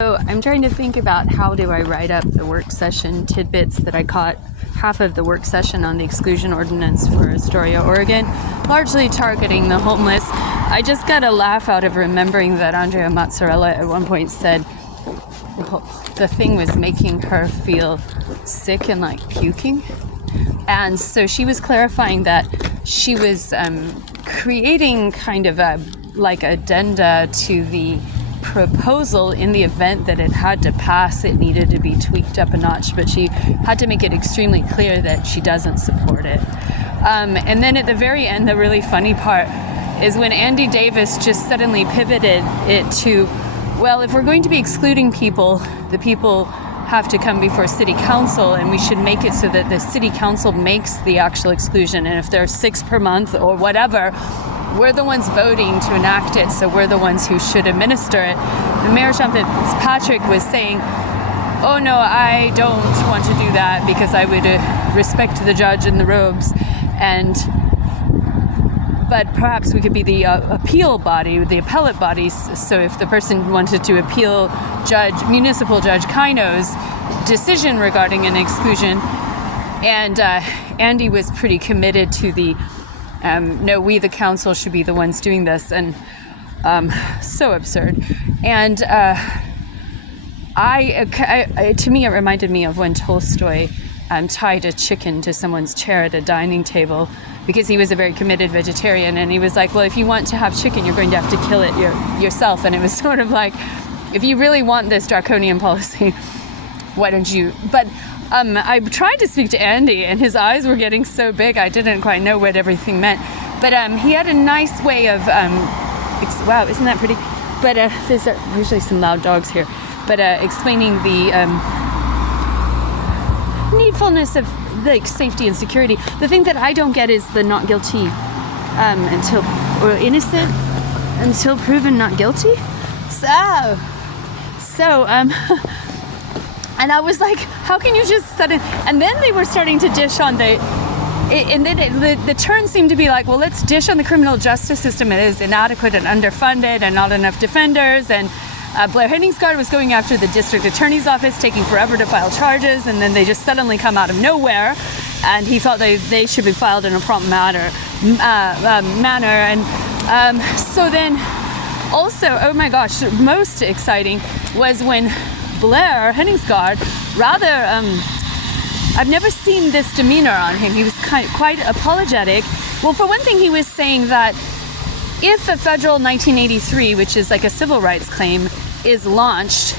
So I'm trying to think about how do I write up the work session tidbits that I caught half of the work session on the exclusion ordinance for Astoria, Oregon, largely targeting the homeless. I just got a laugh out of remembering that Andrea Mozzarella at one point said the thing was making her feel sick and like puking. And so she was clarifying that she was creating kind of a like addenda to the proposal in the event that it had to pass. It needed to be tweaked up a notch, but she had to make it extremely clear that she doesn't support it. And then at the very end, the really funny part is when Andy Davis just suddenly pivoted it to, well, if we're going to be excluding people, the people have to come before city council, and we should make it so that the city council makes the actual exclusion, and if there are 6 per month or whatever, we're the ones voting to enact it, so we're the ones who should administer it. And Mayor Sean Fitzpatrick was saying, oh no, I don't want to do that because I would respect the judge in the robes, but perhaps we could be the appeal body, the appellate bodies, so if the person wanted to appeal municipal Judge Kino's decision regarding an exclusion, and Andy was pretty committed to the no, we the council should be the ones doing this, and so absurd. And to me it reminded me of when Tolstoy tied a chicken to someone's chair at a dining table because he was a very committed vegetarian, and he was like, well, if you want to have chicken, you're going to have to kill it yourself. And it was sort of like, if you really want this draconian policy, why don't you? But I tried to speak to Andy, and his eyes were getting so big I didn't quite know what everything meant. But he had a nice way of, wow, isn't that pretty? But there's usually some loud dogs here. But explaining the needfulness of like safety and security. The thing that I don't get is the not guilty or innocent until proven not guilty. So and I was like, how can you just and then they were starting to dish on the turn seemed to be like, well, let's dish on the criminal justice system. It is inadequate and underfunded and not enough defenders. And Blair Henningsgaard was going after the district attorney's office, taking forever to file charges. And then they just suddenly come out of nowhere. And he felt they should be filed in a prompt manner. And so then also, oh my gosh, most exciting was when Blair Henningsgaard, I've never seen this demeanor on him. He was quite apologetic. Well, for one thing, he was saying that if a federal 1983, which is like a civil rights claim, is launched,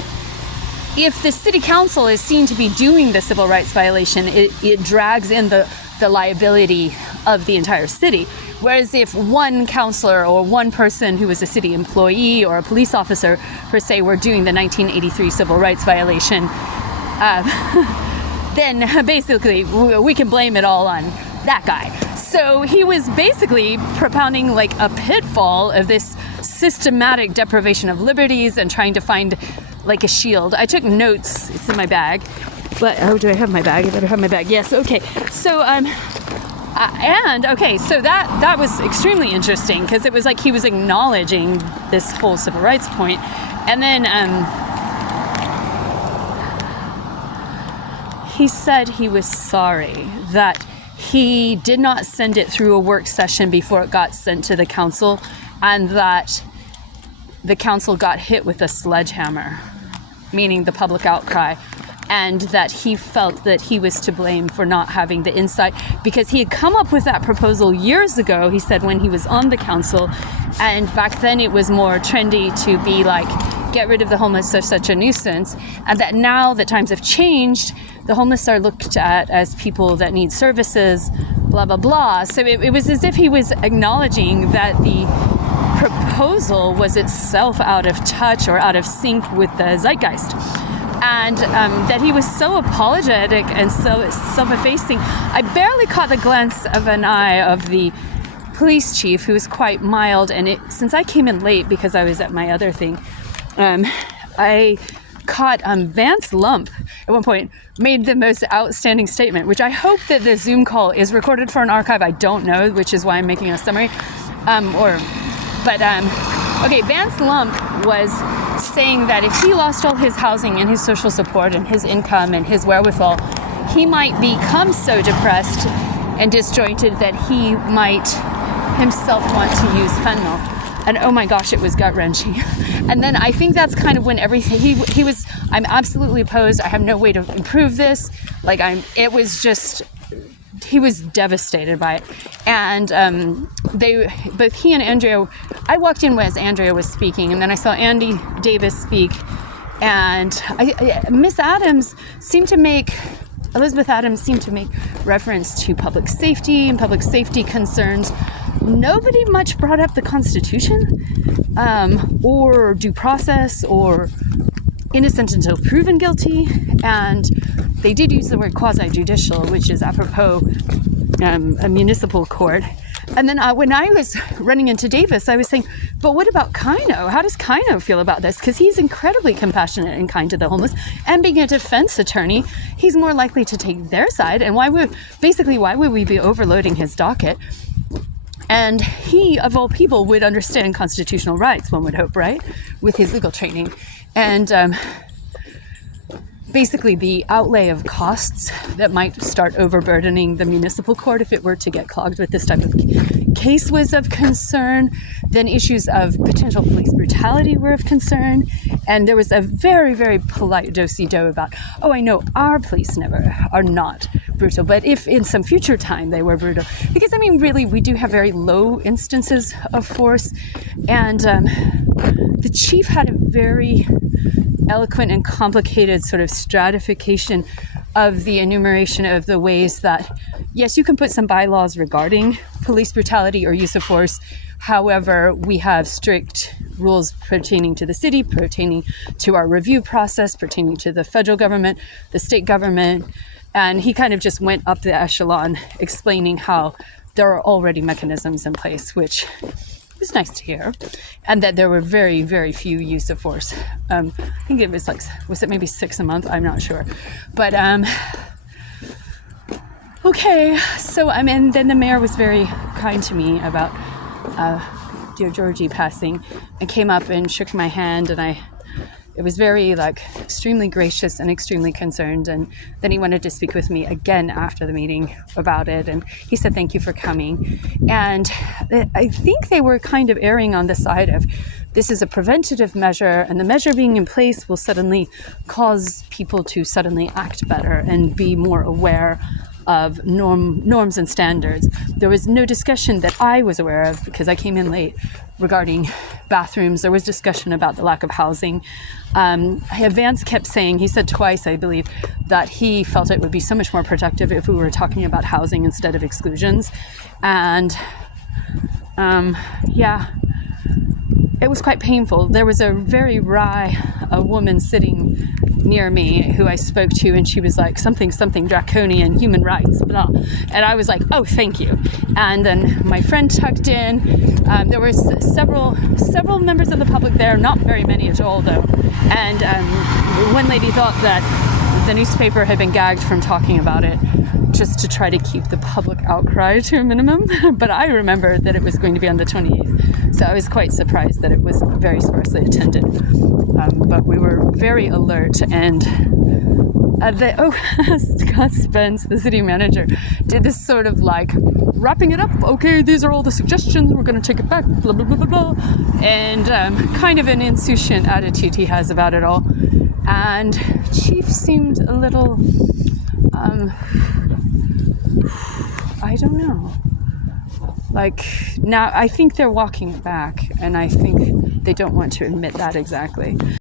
if the city council is seen to be doing the civil rights violation, it drags in the liability of the entire city. Whereas if one councillor or one person who was a city employee or a police officer, per se, were doing the 1983 civil rights violation, then basically we can blame it all on that guy. So he was basically propounding like a pitfall of this systematic deprivation of liberties and trying to find like a shield. I took notes. It's in my bag. But, do I have my bag? I better have my bag. Yes, okay. So, so that was extremely interesting because it was like he was acknowledging this whole civil rights point. And then he said he was sorry that he did not send it through a work session before it got sent to the council, and that the council got hit with a sledgehammer, meaning the public outcry. And that he felt that he was to blame for not having the insight because he had come up with that proposal years ago, he said, when he was on the council. And back then it was more trendy to be like, get rid of the homeless, they're such a nuisance. And that now that times have changed, the homeless are looked at as people that need services, blah, blah, blah. So it was as if he was acknowledging that the proposal was itself out of touch or out of sync with the zeitgeist. And that he was so apologetic and so self-effacing. I barely caught the glance of an eye of the police chief, who was quite mild. And since I came in late because I was at my other thing, I caught Vance Lump at one point made the most outstanding statement, which I hope that the Zoom call is recorded for an archive. I don't know, which is why I'm making a summary. Okay, Vance Lump was saying that if he lost all his housing and his social support and his income and his wherewithal, he might become so depressed and disjointed that he might himself want to use fentanyl. And oh my gosh, it was gut-wrenching. And then I think that's kind of when everything, he was, I'm absolutely opposed, I have no way to improve this. Like he was devastated by it. And both he and Andrea, I walked in as Andrea was speaking, and then I saw Andy Davis speak. And Elizabeth Adams seemed to make reference to public safety and public safety concerns. Nobody much brought up the Constitution or due process or innocent until proven guilty. And they did use the word quasi-judicial, which is apropos a municipal court. And then when I was running into Davis, I was saying, but what about Kino? How does Kino feel about this? Because he's incredibly compassionate and kind to the homeless. And being a defense attorney, he's more likely to take their side. And why would we be overloading his docket? And he, of all people, would understand constitutional rights, one would hope, right? With his legal training. And basically the outlay of costs that might start overburdening the municipal court if it were to get clogged with this type of case was of concern. Then issues of potential police brutality were of concern. And there was a very, very polite do-si-do about, oh, I know our police are not brutal, but if in some future time they were brutal. Because, I mean, really, we do have very low instances of force. And the chief had a very eloquent and complicated sort of stratification of the enumeration of the ways that, yes, you can put some bylaws regarding police brutality or use of force. However, we have strict rules pertaining to the city, pertaining to our review process, pertaining to the federal government, the state government. And he kind of just went up the echelon explaining how there are already mechanisms in place, which was nice to hear, and that there were very, very few use of force. I think it was was it maybe 6 a month? I'm not sure. But, okay. So, then the mayor was very kind to me about dear Georgie passing, and came up and shook my hand, and it was very extremely gracious and extremely concerned. And then he wanted to speak with me again after the meeting about it. And he said, thank you for coming. And I think they were kind of erring on the side of this is a preventative measure, and the measure being in place will suddenly cause people to suddenly act better and be more aware of norms and standards. There was no discussion that I was aware of, because I came in late, regarding bathrooms. There was discussion about the lack of housing. Vance kept saying, he said twice, I believe, that he felt it would be so much more productive if we were talking about housing instead of exclusions. And it was quite painful. There was a very wry woman sitting near me who I spoke to, and she was like, something draconian, human rights, blah. And I was like, oh, thank you. And then my friend tucked in. There were several members of the public there, not very many at all, though. And one lady thought that the newspaper had been gagged from talking about it, just to try to keep the public outcry to a minimum. But I remember that it was going to be on the 28th. So I was quite surprised that it was very sparsely attended. But we were very alert, and Scott Spence, the city manager, did this sort of wrapping it up. Okay, these are all the suggestions. We're going to take it back, blah, blah, blah, blah, blah. And kind of an insouciant attitude he has about it all. And Chief seemed a little, I don't know. Now I think they're walking it back, and I think they don't want to admit that exactly.